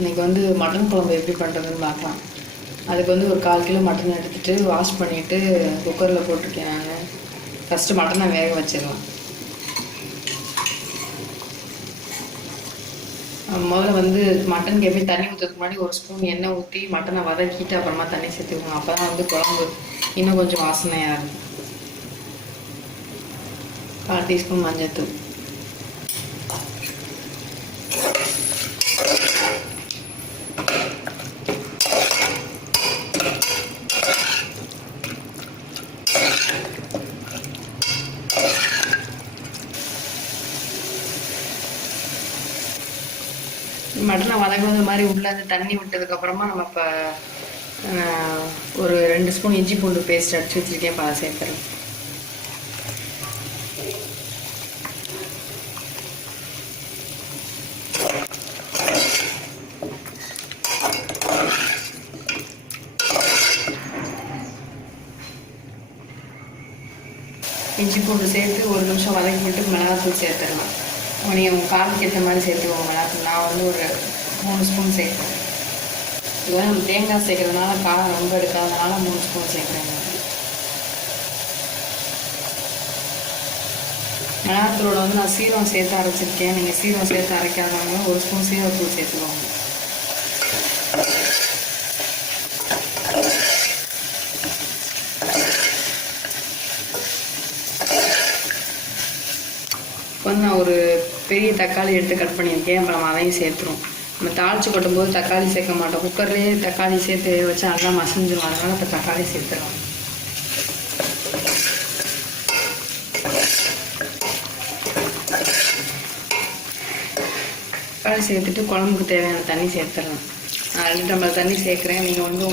இன்றைக்கி வந்து மட்டன் குழம்பு எப்படி பண்ணுறதுன்னு பார்க்கலாம். அதுக்கு வந்து ஒரு 1/4 கிலோ மட்டன் எடுத்துகிட்டு வாஷ் பண்ணிவிட்டு குக்கரில் போட்டிருக்கேன். நான் ஃபஸ்ட்டு மட்டனை வேக வச்சிடலாம். முதல்ல வந்து மட்டனுக்கு எப்படி தண்ணி ஊற்றுறதுக்கு முன்னாடி ஒரு ஸ்பூன் எண்ணெய் ஊற்றி மட்டனை வதக்கிட்டு அப்புறமா தண்ணி சேர்த்துக்கணும். அப்போ தான் வந்து குழம்பு இன்னும் கொஞ்சம் வாசனையாக இருக்கும். 1/4 டீஸ்பூன் மஞ்சள்தூள், மட்டனை வதங்குறது மாதிரி உள்ள அந்த தண்ணி விட்டதுக்கப்புறமா நம்ம இப்போ ஒரு 2 ஸ்பூன் இஞ்சி பூண்டு பேஸ்ட் அடிச்சு வச்சுருக்கேன். இப்போ அதை சேர்த்துறேன். இஞ்சி பூண்டு சேர்த்து ஒரு நிமிஷம் வதக்கி விட்டு மிளகாத்தூள் சேர்த்துடலாம். நீங்கள் உங்கள் காரத்துக்கு ஏற்ற மாதிரி சேர்த்துக்கோங்க மிளகாத்தூள். நான் வந்து ஒரு 3 ஸ்பூன் சேர்க்குறேன். இது நம்ம தேங்காய் சேர்க்கறதுனால காரம் ரொம்ப எடுக்காதனால 3 ஸ்பூன் சேர்க்குறேன். மிளகாத்தூளோட வந்து நான் சீரகம் சேர்த்து அரைச்சிருக்கேன். நீங்கள் சீரகம் சேர்த்து அரைக்காதவங்க 1 ஸ்பூன் சீரகத்தூள் சேர்த்துக்கோங்க. இப்போ நான் ஒரு பெரிய தக்காளி எடுத்து கட் பண்ணியிருக்கேன். இப்போ நம்ம அதையும் சேர்த்துருவோம். நம்ம தாளித்து கொட்டும்போது தக்காளி சேர்க்க மாட்டோம். குக்கர்லேயே தக்காளி சேர்த்து வச்சா நல்லா மசிஞ்சிடும். அதனால் இப்போ தக்காளி சேர்த்துடலாம். தக்காளி சேர்த்துட்டு குழம்புக்கு தேவையான தண்ணி சேர்த்துடலாம். நான் 2 டம்ளர் தண்ணி சேர்க்குறேன். நீங்கள் வந்து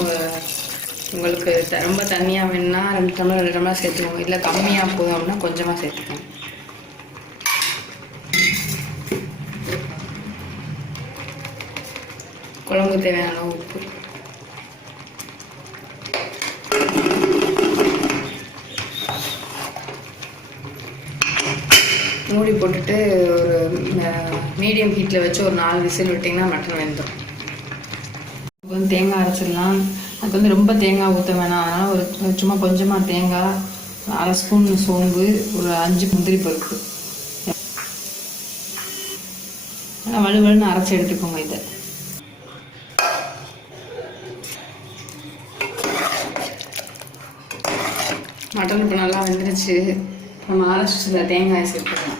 உங்களுக்கு ரொம்ப தண்ணியாக வேணுன்னா 2 டம்ளர் சேர்த்துக்கோங்க. இல்லை கம்மியாக போதும் அப்படின்னா கொஞ்சமாக சேர்த்துக்கோங்க. குழம்பு தேவையான உப்பு, மூடி போட்டுட்டு ஒரு மீடியம் ஹீட்டில் வச்சு ஒரு 4 விசில் விட்டிங்கன்னா மட்டன் வெந்துடும். இப்போ வந்து தேங்காய் அரைச்சிடலாம். அதுக்கு வந்து ரொம்ப தேங்காய் ஊற்ற வேணாம். அதனால் ஒரு சும்மா கொஞ்சமாக தேங்காய், 1/2 ஸ்பூன் சோம்பு, ஒரு 5 முந்திரி பருப்பு வலுவலுன்னு அரைச்சி எடுத்துக்கோங்க. இதை மட்டன் இப்போ நல்லா வெந்துருச்சு. நம்ம அரைச்சி வச்சிருந்த தேங்காயை சேர்த்துக்கலாம்.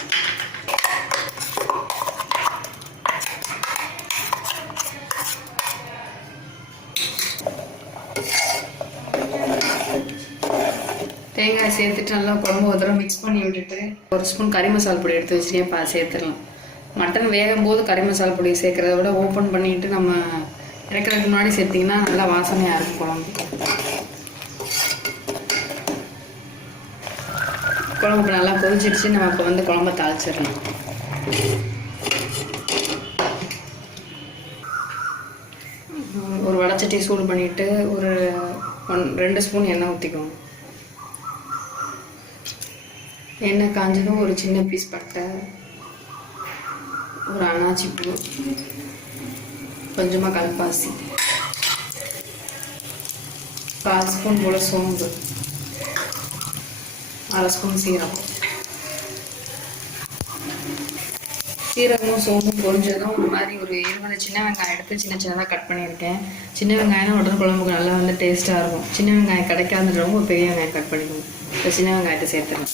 தேங்காய் சேர்த்துட்டு நல்லா குழம்பு ஒரு தடவை மிக்ஸ் பண்ணி விட்டுட்டு 1 ஸ்பூன் கறி மசாலா பொடி எடுத்து வச்சுருக்கேன். இப்போ சேர்த்துடலாம். மட்டன் வேகும் போது கறி மசாலா பொடி சேர்க்குறத விட ஓப்பன் பண்ணிவிட்டு நம்ம இறக்கிறதுக்கு முன்னாடி சேர்த்திங்கன்னா நல்லா வாசனையாக இருக்கும் குழம்பு. குழம்பு நல்லா கொதிச்சிடுச்சு. நம்ம இப்போ வந்து குழம்பை தாளிச்சிடலாம். ஒரு வடைச்சட்டி சூடு பண்ணிவிட்டு ஒரு 2 ஸ்பூன் எண்ணெய் ஊற்றிக்கோங்க. எண்ணெய் காஞ்சதும் ஒரு சின்ன பீஸ் பட்டை, ஒரு அன்னாச்சி பூ, கொஞ்சமாக கல்பாசி, 1/4 ஸ்பூன் போல் சோம்பு, 1/2 ஸ்பூன் சீரகம். சீரகமும் சோம்பும் பொரிஞ்சதும் ஒரு மாதிரி ஒரு 20 சின்ன வெங்காயம் எடுத்து சின்னதாக கட் பண்ணியிருக்கேன். சின்ன வெங்காயம்னா உடனே குழம்புக்கு நல்லா வந்து டேஸ்ட்டாக இருக்கும். சின்ன வெங்காயம் கிடைக்காதுன்றவங்க ஒரு பெரிய வெங்காயம் கட் பண்ணிக்கணும். இப்போ சின்ன வெங்காயத்தை சேர்த்துறேன்.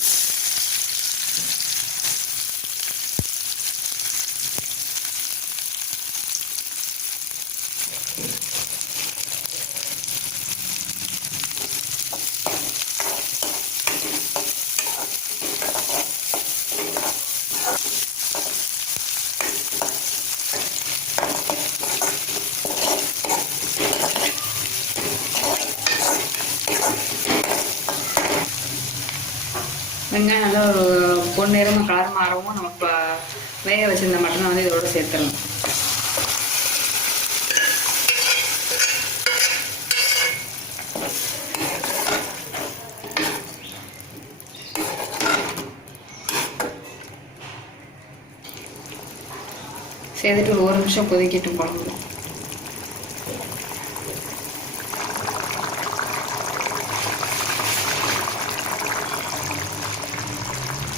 வெங்காயம் நல்லா ஒரு பொன்னிறமாக கலர் மாறவும் நம்ம இப்போ வேக வச்சுருந்த மட்டனை வந்து இதோட சேர்த்துடலாம். சேர்த்துட்டு ஒரு நிமிஷம் கொதிக்கட்டும் குழம்பு.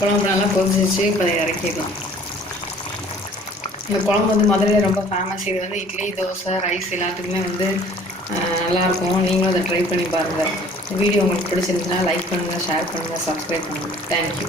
குழம்பு நல்லா கொதிச்சிச்சு, இப்போ அதை இறக்கிடலாம். இந்த குழம்பு வந்து மதுரையில் ரொம்ப ஃபேமஸ். இது வந்து இட்லி, தோசை, ரைஸ் எல்லாத்துக்குமே வந்து நல்லாயிருக்கும். நீங்களும் அதை ட்ரை பண்ணி பாருங்கள். வீடியோ உங்களுக்கு பிடிச்சிருந்துச்சுன்னா லைக் பண்ணுங்கள், ஷேர் பண்ணுங்கள், சப்ஸ்கிரைப் பண்ணுங்கள். தேங்க்யூ.